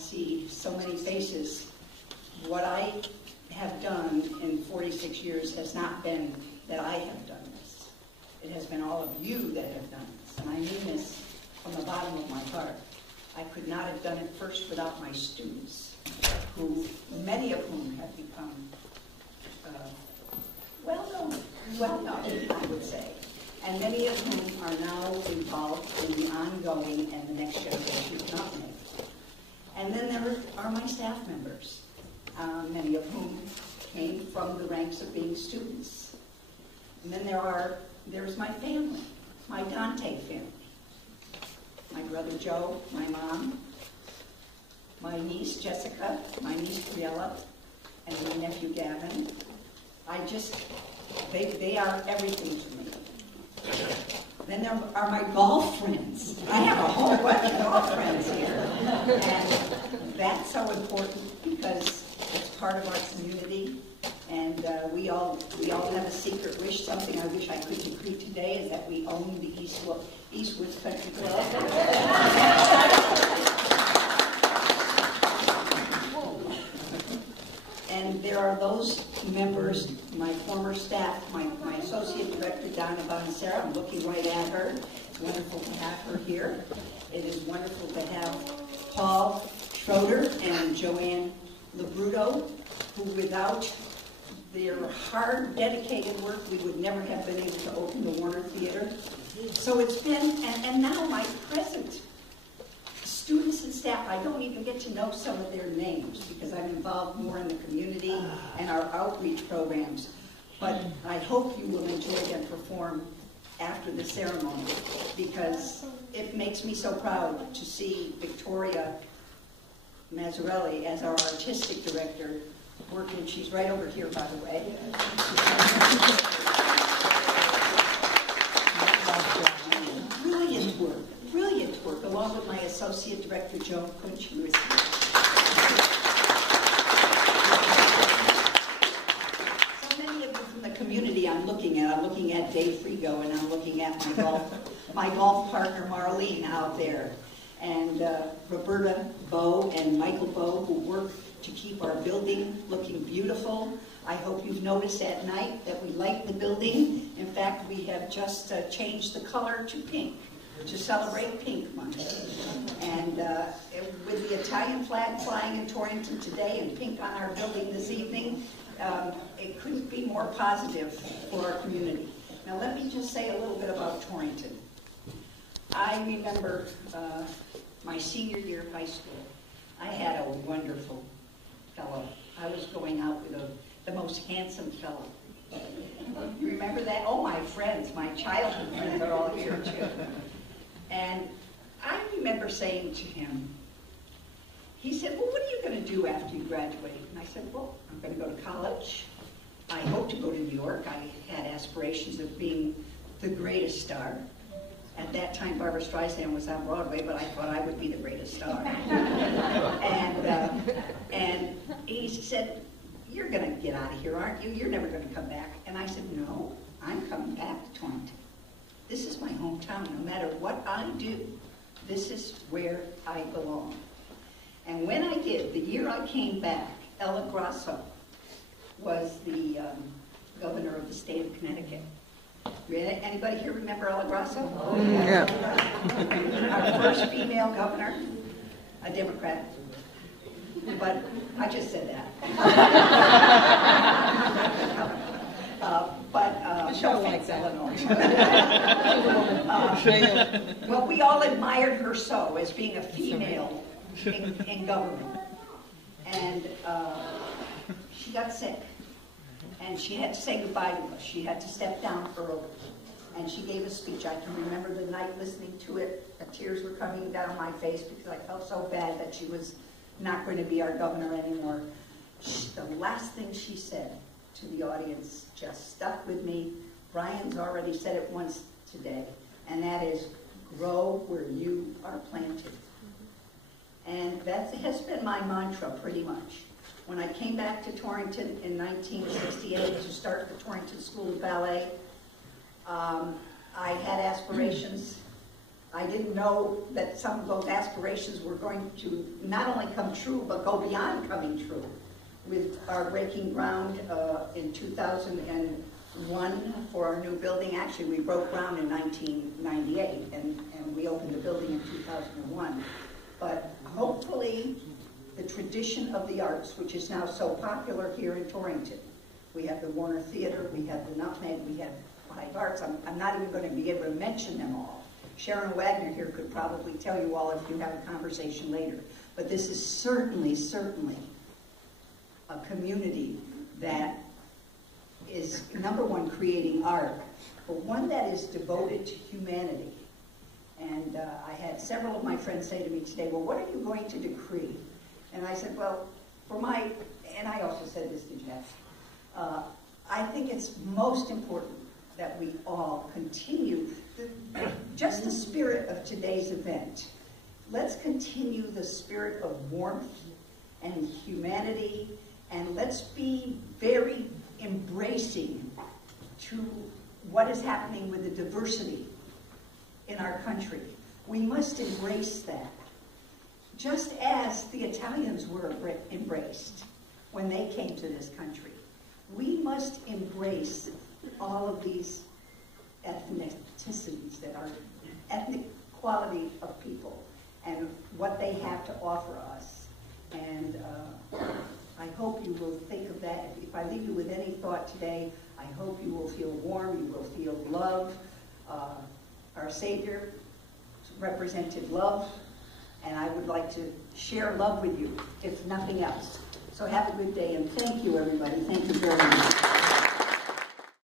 see so many faces. What I have done in 46 years has not been that I have done this. It has been all of you that have done this. And I mean this from the bottom of my heart. I could not have done it first without my students, who, many of whom have become well known, I would say. And many of whom are now involved in the ongoing and the next generation of Mountain. And then there are my staff members, many of whom came from the ranks of being students. And then there's my family, my Dante family. My brother Joe, my mom, my niece Jessica, my niece Briella, and my nephew Gavin. They are everything to me. Then there are my golf friends. I have a whole bunch of golf friends here. And that's so important because it's part of our community. And we all have a secret wish. Something I wish I could decree today is that we own the Eastwood Country Club. And there are those members, my former staff, my associate director, Donna Bonacera. I'm looking right at her. It's wonderful to have her here. It is wonderful to have Paul Schroeder and Joanne Labruto, who without their hard, dedicated work, we would never have been able to open the Warner Theater. So it's been, and now my present students and staff, I don't even get to know some of their names because I'm involved more in the community and our outreach programs. But I hope you will enjoy them perform after the ceremony because it makes me so proud to see Victoria Mazzarelli as our artistic director working. She's right over here, by the way. Brilliant work, along with my associate director, Joan Kunch, who is here. So many of you from the community I'm looking at Dave Frigo, and I'm looking at my golf partner, Marlene, out there, and Roberta Bowe and Michael Bowe, who work to keep our building looking beautiful. I hope you've noticed at night that we light the building. In fact, we have just changed the color to pink to celebrate Pink Month. And with the Italian flag flying in Torrington today and pink on our building this evening, it couldn't be more positive for our community. Now let me just say a little bit about Torrington. I remember my senior year of high school. I had a wonderful fellow. I was going out with the most handsome fellow. You remember that? Oh, my friends, my childhood friends are all here too. And I remember saying to him, he said, well, what are you going to do after you graduate? And I said, well, I'm going to go to college. I hope to go to New York. I had aspirations of being the greatest star. At that time, Barbra Streisand was on Broadway, but I thought I would be the greatest star. And he said, you're going to get out of here, aren't you? You're never going to come back. And I said, no, I'm coming back to Torrington. This is my hometown. No matter what I do, this is where I belong. And when I did, the year I came back, Ella Grasso was the governor of the state of Connecticut. Anybody here remember Ella Grasso? Oh, yeah. Our first female governor, a Democrat. But I just said that. No thanks, Eleanor. Well, we all admired her so as being a female in government. And she got sick. And she had to say goodbye to us. She had to step down early. And she gave a speech. I can remember the night listening to it. The tears were coming down my face because I felt so bad that she was not going to be our governor anymore. The last thing she said to the audience just stuck with me. Brian's already said it once today, and that is, grow where you are planted. And that has been my mantra pretty much. When I came back to Torrington in 1968 to start the Torrington School of Ballet, I had aspirations I didn't know that some of those aspirations were going to not only come true, but go beyond coming true. With our breaking ground in 2001 for our new building. Actually, we broke ground in 1998, and we opened the building in 2001. But hopefully, the tradition of the arts, which is now so popular here in Torrington. We have the Warner Theater, we have the Nutmeg, we have Five Arts. I'm not even going to be able to mention them all. Sharon Wagner here could probably tell you all if you have a conversation later. But this is certainly a community that is, number one, creating art, but one that is devoted to humanity. And I had several of my friends say to me today, well, what are you going to decree? And I said, well, and I also said this to Jeff, I think it's most important that we all continue, just the spirit of today's event. Let's continue the spirit of warmth and humanity, and let's be very embracing to what is happening with the diversity in our country. We must embrace that. Just as the Italians were embraced when they came to this country. We must embrace all of these ethnicities that are ethnic quality of people and what they have to offer us. And I hope you will think of that. If I leave you with any thought today, I hope you will feel warm, you will feel love. Our Savior represented love, and I would like to share love with you, if nothing else. So have a good day, and thank you, everybody. Thank you very much.